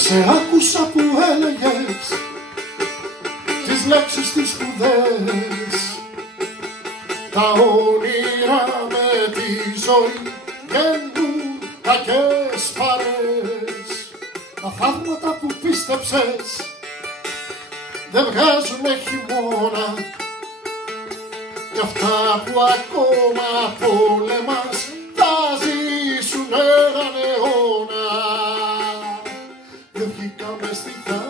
Σε άκουσα που έλεγες τις λέξεις τις σπουδαίες, τα όνειρα με τη ζωή γεννούν κακές παρέες. Τα θαύματα που πίστεψες δεν βγάζουνε χειμώνα, κι αυτά που ακόμα πόλεμας θα ζήσουν έναν αιώνα. Δεν βγήκαμε στη θάλασσα